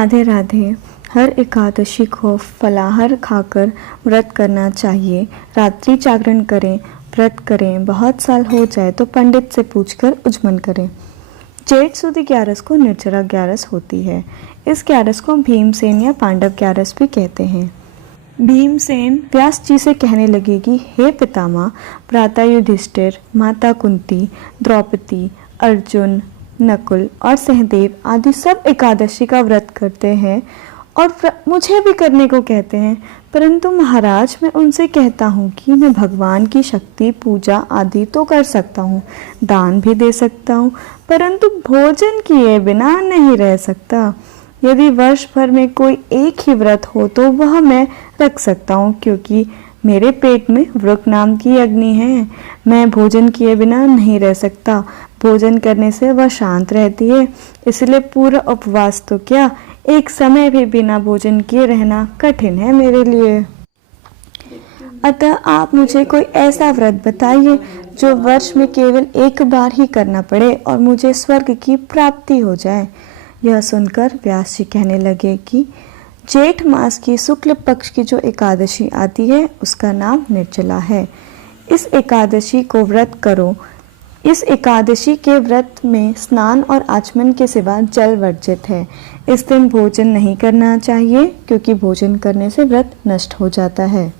राधे राधे। हर एकादशी को फलाहार खाकर व्रत करना चाहिए। रात्रि जागरण करें, व्रत करें। बहुत साल हो जाए तो पंडित से पूछकर उज्मन करें। जेठ सुदी ग्यारस को निर्जला ग्यारस होती है। इस ग्यारस को भीमसेन या पांडव ग्यारस भी कहते हैं। भीमसेन व्यास जी से कहने लगे कि हे पितामह, भ्राता युधिष्ठिर, माता कुंती, द्रौपदी, अर्जुन, नकुल और सहदेव आदि सब एकादशी का व्रत करते हैं और मुझे भी करने को कहते हैं, परंतु महाराज मैं उनसे कहता हूँ कि मैं भगवान की शक्ति पूजा आदि तो कर सकता हूँ, दान भी दे सकता हूँ, परंतु भोजन किए बिना नहीं रह सकता। यदि वर्ष भर में कोई एक ही व्रत हो तो वह मैं रख सकता हूँ, क्योंकि मेरे पेट में वृक नाम की अग्नि है। मैं भोजन किए बिना नहीं रह सकता। भोजन करने से वह शांत रहती है, इसलिए पूरा उपवास तो क्या, एक समय भी बिना भोजन किए रहना कठिन है मेरे लिए। अतः आप मुझे कोई ऐसा व्रत बताइए जो वर्ष में केवल एक बार ही करना पड़े और मुझे स्वर्ग की प्राप्ति हो जाए। यह सुनकर व्यास जी कहने लगे कि जेठ मास की शुक्ल पक्ष की जो एकादशी आती है उसका नाम निर्जला है। इस एकादशी को व्रत करो। इस एकादशी के व्रत में स्नान और आचमन के सिवा जल वर्जित है। इस दिन भोजन नहीं करना चाहिए, क्योंकि भोजन करने से व्रत नष्ट हो जाता है।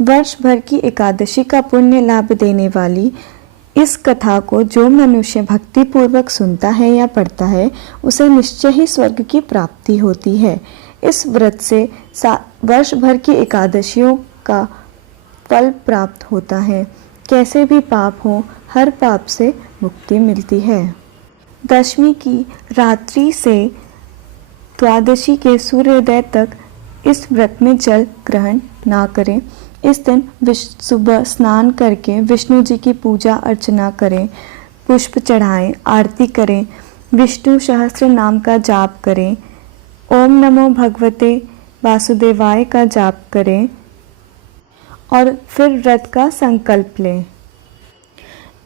वर्ष भर की एकादशी का पुण्य लाभ देने वाली इस कथा को जो मनुष्य भक्ति पूर्वक सुनता है या पढ़ता है, उसे निश्चय ही स्वर्ग की प्राप्ति होती है। इस व्रत से वर्ष भर की एकादशियों का फल प्राप्त होता है। कैसे भी पाप हो, हर पाप से मुक्ति मिलती है। दशमी की रात्रि से द्वादशी के सूर्योदय तक इस व्रत में जल ग्रहण ना करें। इस दिन सुबह स्नान करके विष्णु जी की पूजा अर्चना करें, पुष्प चढ़ाएं, आरती करें, विष्णु सहस्त्र नाम का जाप करें, ओम नमो भगवते वासुदेवाय का जाप करें और फिर व्रत का संकल्प लें।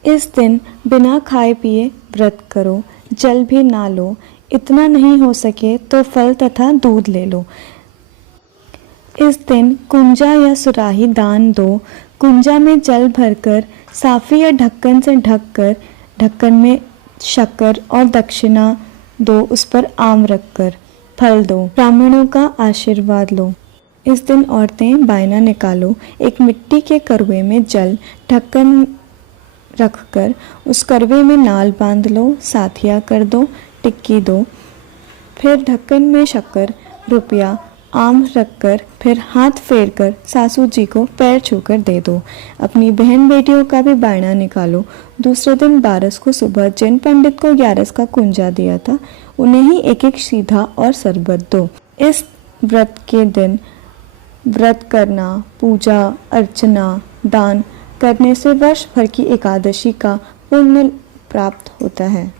इस दिन बिना खाए पिए व्रत करो, जल भी ना लो। इतना नहीं हो सके तो फल तथा दूध ले लो। इस दिन कुंजा या सुराही दान दो। कुंजा में जल भरकर साफी या ढक्कन से ढककर ढक्कन में शक्कर और दक्षिणा दो, उस पर आम रखकर फल दो। ब्राह्मणों का आशीर्वाद लो। इस दिन औरतें बायना निकालो। एक मिट्टी के करवे में जल ढक्कन रखकर उस करवे में नाल बांध लो, साथिया कर दो, टिक्की दो। फिर ढक्कन में शक्कर, रुपया, आम रखकर फिर हाथ फेरकर सासू जी को पैर छूकर दे दो। अपनी बहन बेटियों का भी बायना निकालो। दूसरे दिन 12 को सुबह जिन पंडित को 11 का कुंजा दिया था, उन्हें ही एक एक सीधा और शरबत दो। इस व्रत के दिन व्रत करना, पूजा अर्चना, दान करने से वर्ष भर की एकादशी का पुण्य प्राप्त होता है।